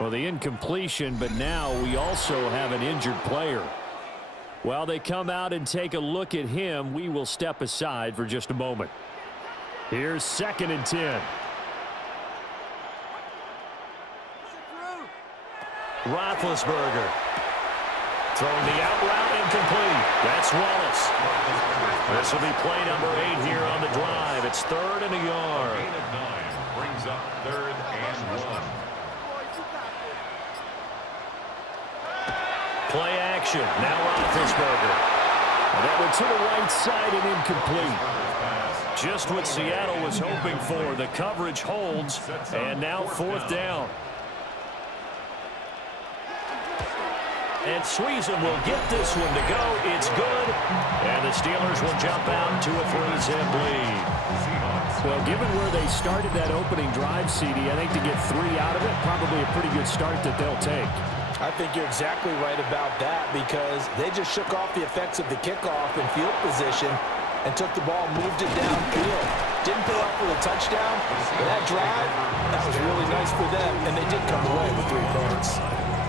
Well, the incompletion, but now we also have an injured player. While they come out and take a look at him, we will step aside for just a moment. Here's 2nd and 10. Roethlisberger throwing the out route incomplete. That's Wallace. This will be play number 8 here on the drive. It's 3rd and a yard. Gain of 9 brings up 3rd and 1. Play action. Now Roethlisberger. That went to the right side and incomplete. Just what Seattle was hoping for. The coverage holds, and now 4th down. And Sweezum will get this one to go. It's good. And the Steelers will jump out to a 3-zip lead. Well, given where they started that opening drive, CD, I think to get 3 out of it, probably a pretty good start that they'll take. I think you're exactly right about that because they just shook off the effects of the kickoff and field position and took the ball, moved it downfield. Didn't pull up with a touchdown. But that drive, that was really nice for them, and they did come away with 3 points.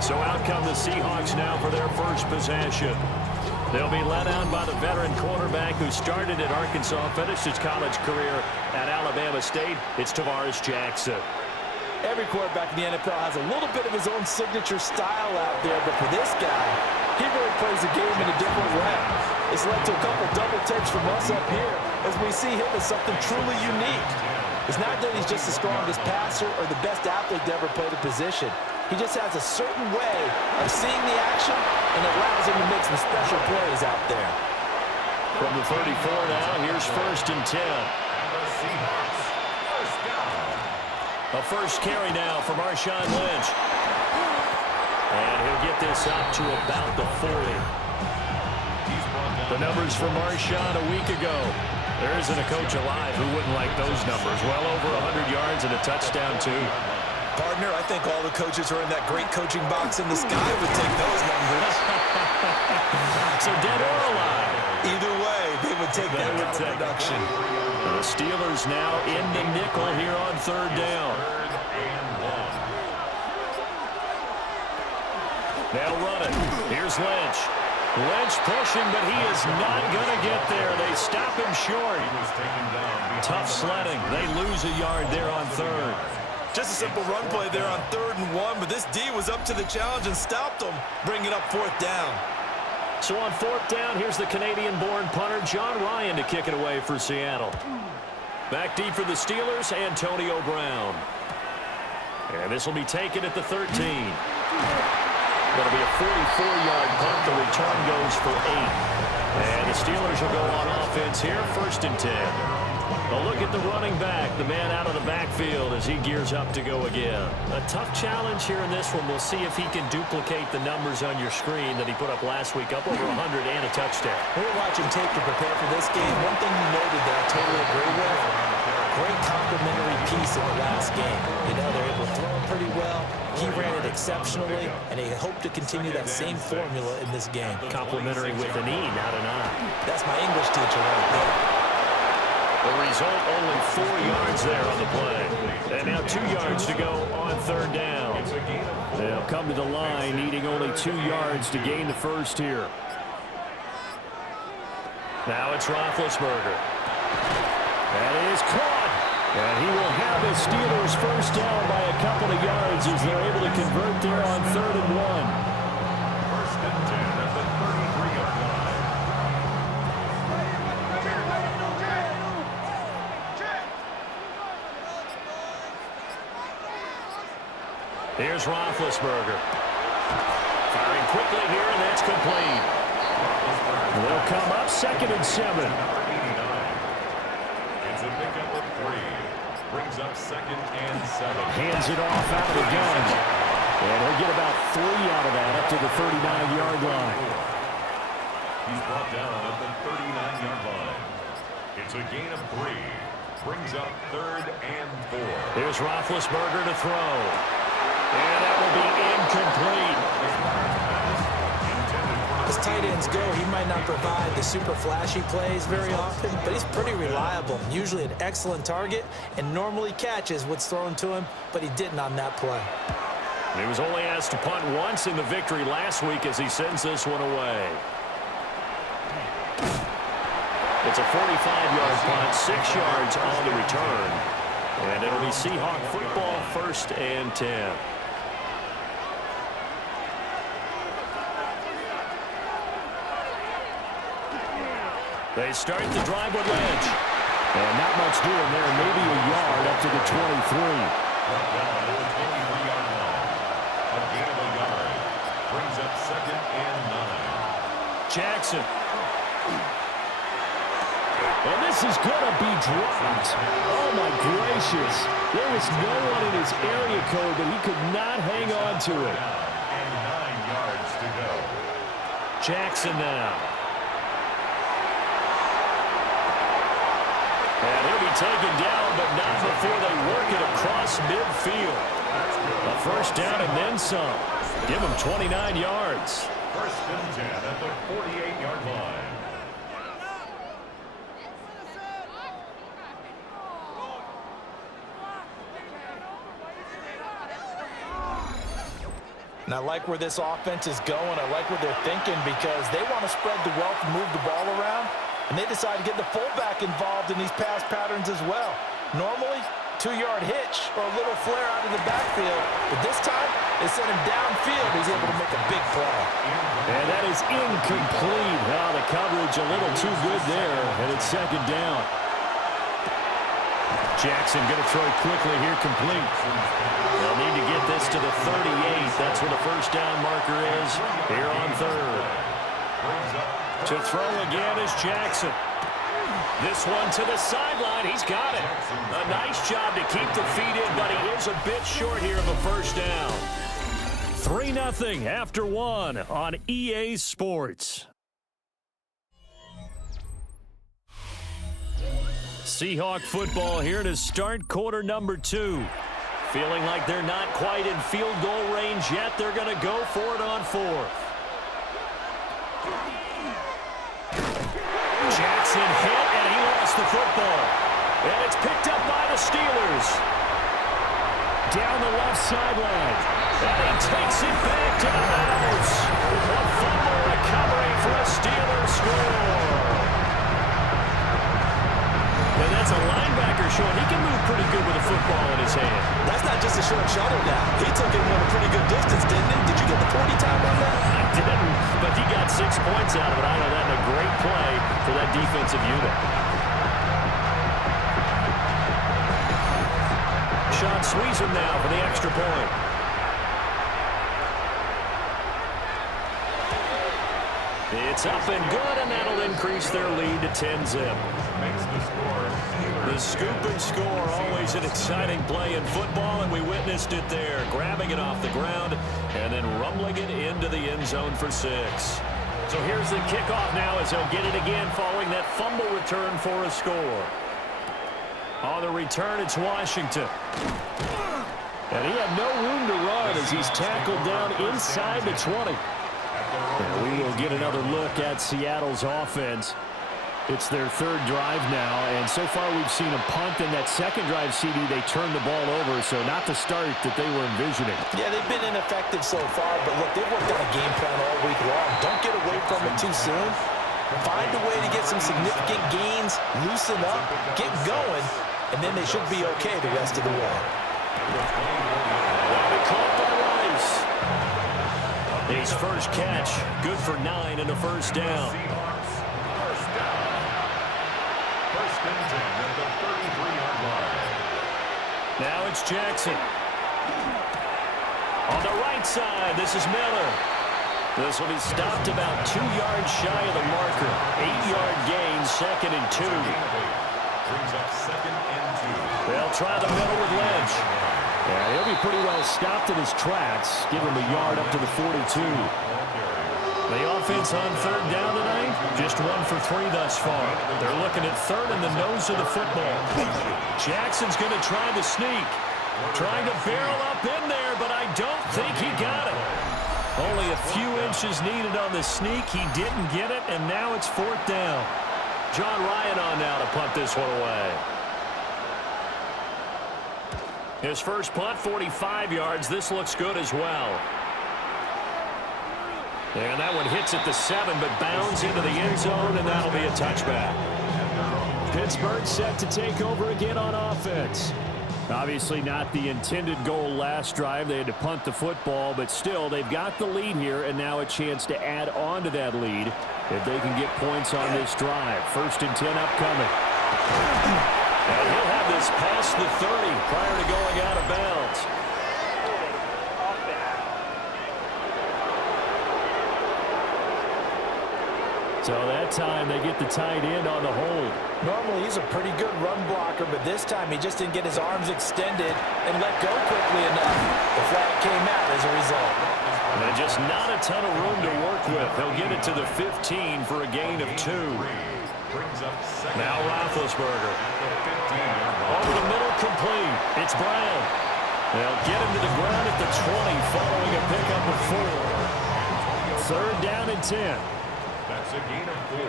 So out come the Seahawks now for their first possession. They'll be led on by the veteran quarterback who started at Arkansas, finished his college career at Alabama State. It's Tavares Jackson. Every quarterback in the NFL has a little bit of his own signature style out there, but for this guy, he really plays the game in a different way. It's led to a couple double takes from us up here as we see him as something truly unique. It's not that he's just the strongest passer or the best athlete to ever play the position. He just has a certain way of seeing the action, and it allows him to make some special plays out there. From the 34 now, here's 1st and 10. A first carry now for Marshawn Lynch. And he'll get this up to about the 40. The numbers for Marshawn a week ago. There isn't a coach alive who wouldn't like those numbers. Well over 100 yards and a touchdown, too. Partner, I think all the coaches who are in that great coaching box in the sky would take those numbers. So dead or alive. Either way, they would take that kind of production. The Steelers now in the nickel here on 3rd down. Now running. Here's Lynch. Lynch pushing, but he is not going to get there. They stop him short. Tough sledding. They lose a yard there on 3rd. Just a simple run play there on 3rd and 1, but this D was up to the challenge and stopped them, bringing up 4th down. So on 4th down, here's the Canadian-born punter, John Ryan, to kick it away for Seattle. Back deep for the Steelers, Antonio Brown. And this will be taken at the 13. That'll be a 44-yard punt. The return goes for 8. And the Steelers will go on offense here, 1st and 10. A look at the running back, the man out of the backfield as he gears up to go again. A tough challenge here in this one. We'll see if he can duplicate the numbers on your screen that he put up last week, up over 100 and a touchdown. When we're watching tape to prepare for this game, one thing you noted that I totally agree with, great complementary piece in the last game. You know, they're able to throw it pretty well. He ran it exceptionally, and they hope to continue that same formula in this game. Complimentary with an E, not an I. That's my English teacher right there. The result, only 4 yards there on the play. And now 2 yards to go on 3rd down. They'll come to the line, needing only 2 yards to gain the first here. Now it's Roethlisberger. That is caught. And he will have the Steelers first down by a couple of yards as they're able to convert there on 3rd and 1. 1st and 10 at the 33-yard line. Here's Roethlisberger. Firing quickly here, and that's complete. They'll come up 2nd and 7. It's a pickup of 3. Brings up 2nd and 7. Hands it off out of the gun. And he'll get about 3 out of that up to the 39-yard line. He's brought down at the 39-yard line. It's a gain of 3. Brings up 3rd and 4. Here's Roethlisberger to throw. And that will be incomplete. As tight ends go, he might not provide the super flashy plays very often, but he's pretty reliable. Usually an excellent target and normally catches what's thrown to him, but he didn't on that play. He was only asked to punt once in the victory last week as he sends this one away. It's a 45-yard punt, 6 yards on the return. And it'll be Seahawk football, 1st and 10. They start the drive with Lynch. And not much doing there. Maybe a yard up to the 23. Brought down at the 23-yard line. A gain of a yard. Brings up 2nd and 9. Jackson. And this is going to be dropped. Oh, my gracious. There was no one in his area code that he could not hang on to it. And 9 yards to go. Jackson now. And he'll be taken down, but not before they work it across midfield. A 1st down and then some. Give him 29 yards. 1st and 10 at the 48-yard line. And I like where this offense is going. I like what they're thinking because they want to spread the wealth and move the ball around. And they decide to get the fullback involved in these pass patterns as well. Normally, 2-yard hitch or a little flare out of the backfield. But this time, they sent him downfield. He's able to make a big play. And that is incomplete. Oh, the coverage a little too good there. And it's 2nd down. Jackson going to throw quickly here, complete. They'll need to get this to the 38. That's where the 1st down marker is here on 3rd. To throw again is Jackson. This one to the sideline. He's got it. A nice job to keep the feet in, but he is a bit short here of a 1st down. 3-0 after 1 on EA Sports. Seahawk football here to start quarter number 2. Feeling like they're not quite in field goal range yet. They're going to go for it on 4th. Jackson hit, and he lost the football. And it's picked up by the Steelers. Down the left sideline. And he takes it back to the house. A fumble recovery for a Steelers score. And that's a linebacker showing he can move pretty good with a football in his hand. That's not just a short shuttle now. He took it one a pretty good distance, didn't he? Did you get the 40 time on that? I didn't, but he got 6 points out of it. I know that in a great play for that defensive unit. Sean Sweezer now for the extra point. It's up and good, and that'll increase their lead to 10-zip. Makes the score. The scoop and score, always an exciting play in football, and we witnessed it there. Grabbing it off the ground and then rumbling it into the end zone for 6. So here's the kickoff now as he'll get it again following that fumble return for a score. On the return, it's Washington. And he had no room to run as he's tackled down inside the 20. And we will get another look at Seattle's offense. It's their 3rd drive now, and so far we've seen a punt. In that 2nd drive, CD, they turned the ball over, so not the start that they were envisioning. Yeah, they've been ineffective so far, but look, they've worked on a game plan all week long. Don't get away from it too soon. Find a way to get some significant gains, loosen up, get going, and then they should be okay the rest of the way. Caught by Rice. His first catch, good for 9 and a 1st down. Now it's Jackson. On the right side, this is Miller. This will be stopped about 2 yards shy of the marker. 8-yard gain, 2nd and 2. Brings up 2nd and 2. They'll try the middle with Lynch. Yeah, he'll be pretty well stopped in his tracks. Give him a yard up to the 42. The offense on 3rd down tonight, just 1 for 3 thus far. They're looking at 3rd in the nose of the football. Jackson's going to try the sneak. Trying to barrel up in there, but I don't think he got it. Only a few inches needed on the sneak. He didn't get it, and now it's 4th down. John Ryan on now to punt this one away. His first punt, 45 yards. This looks good as well. And that one hits at the 7, but bounds into the end zone, and that'll be a touchback. Pittsburgh set to take over again on offense. Obviously not the intended goal last drive. They had to punt the football, but still, they've got the lead here, and now a chance to add on to that lead if they can get points on this drive. 1st and 10 upcoming. And he'll have this past the 30 prior to going out of bounds. So that time they get the tight end on the hold. Normally he's a pretty good run blocker, but this time he just didn't get his arms extended and let go quickly enough. The flag came out as a result. And just not a ton of room to work with. He'll get it to the 15 for a gain of 2. Now Roethlisberger. Over the middle, complete. It's Brown. They'll get him to the ground at the 20 following a pickup of 4. 3rd down and 10. That's a gain of 4.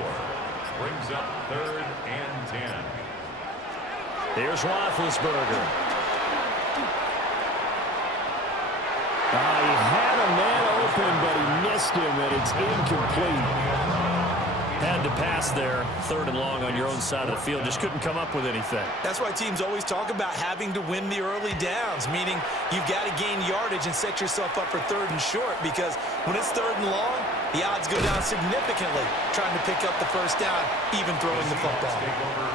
Brings up 3rd and 10. Here's Roethlisberger. He had a man open, but he missed him, and it's incomplete. Had to pass there. 3rd and long on your own side of the field. Just couldn't come up with anything. That's why teams always talk about having to win the early downs, meaning you've got to gain yardage and set yourself up for 3rd and short, because when it's 3rd and long, the odds go down significantly trying to pick up the 1st down, even throwing the football.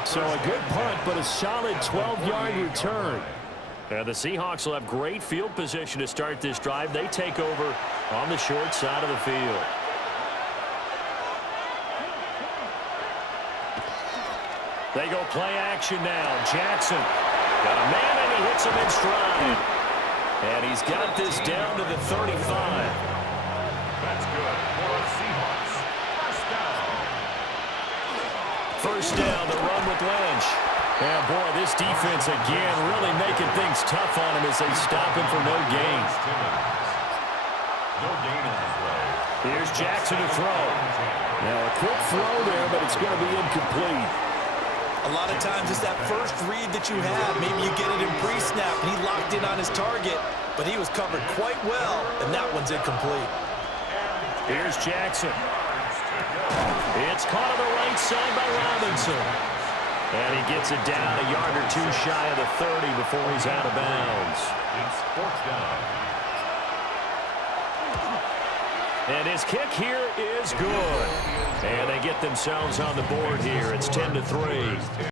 So a good punt, but a solid 12-yard return. The Seahawks will have great field position to start this drive. They take over on the short side of the field. They go play action now. Jackson got a man, and he hits him in stride. And he's got this down to the 35. That's good for the Seahawks. 1st down. 1st down, the run with Lynch. Yeah, boy, this defense again really making things tough on him as they stop him for no gain. No gain on the play. Here's Jackson to throw. Now a quick throw there, but it's going to be incomplete. A lot of times it's that first read that you have. Maybe you get it in pre-snap, and he locked in on his target, but he was covered quite well, and that one's incomplete. Here's Jackson. It's caught on the right side by Robinson. And he gets it down a yard or 2 shy of the 30 before he's out of bounds. It's 4th down. And his kick here is good. And they get themselves on the board here. It's 10-3.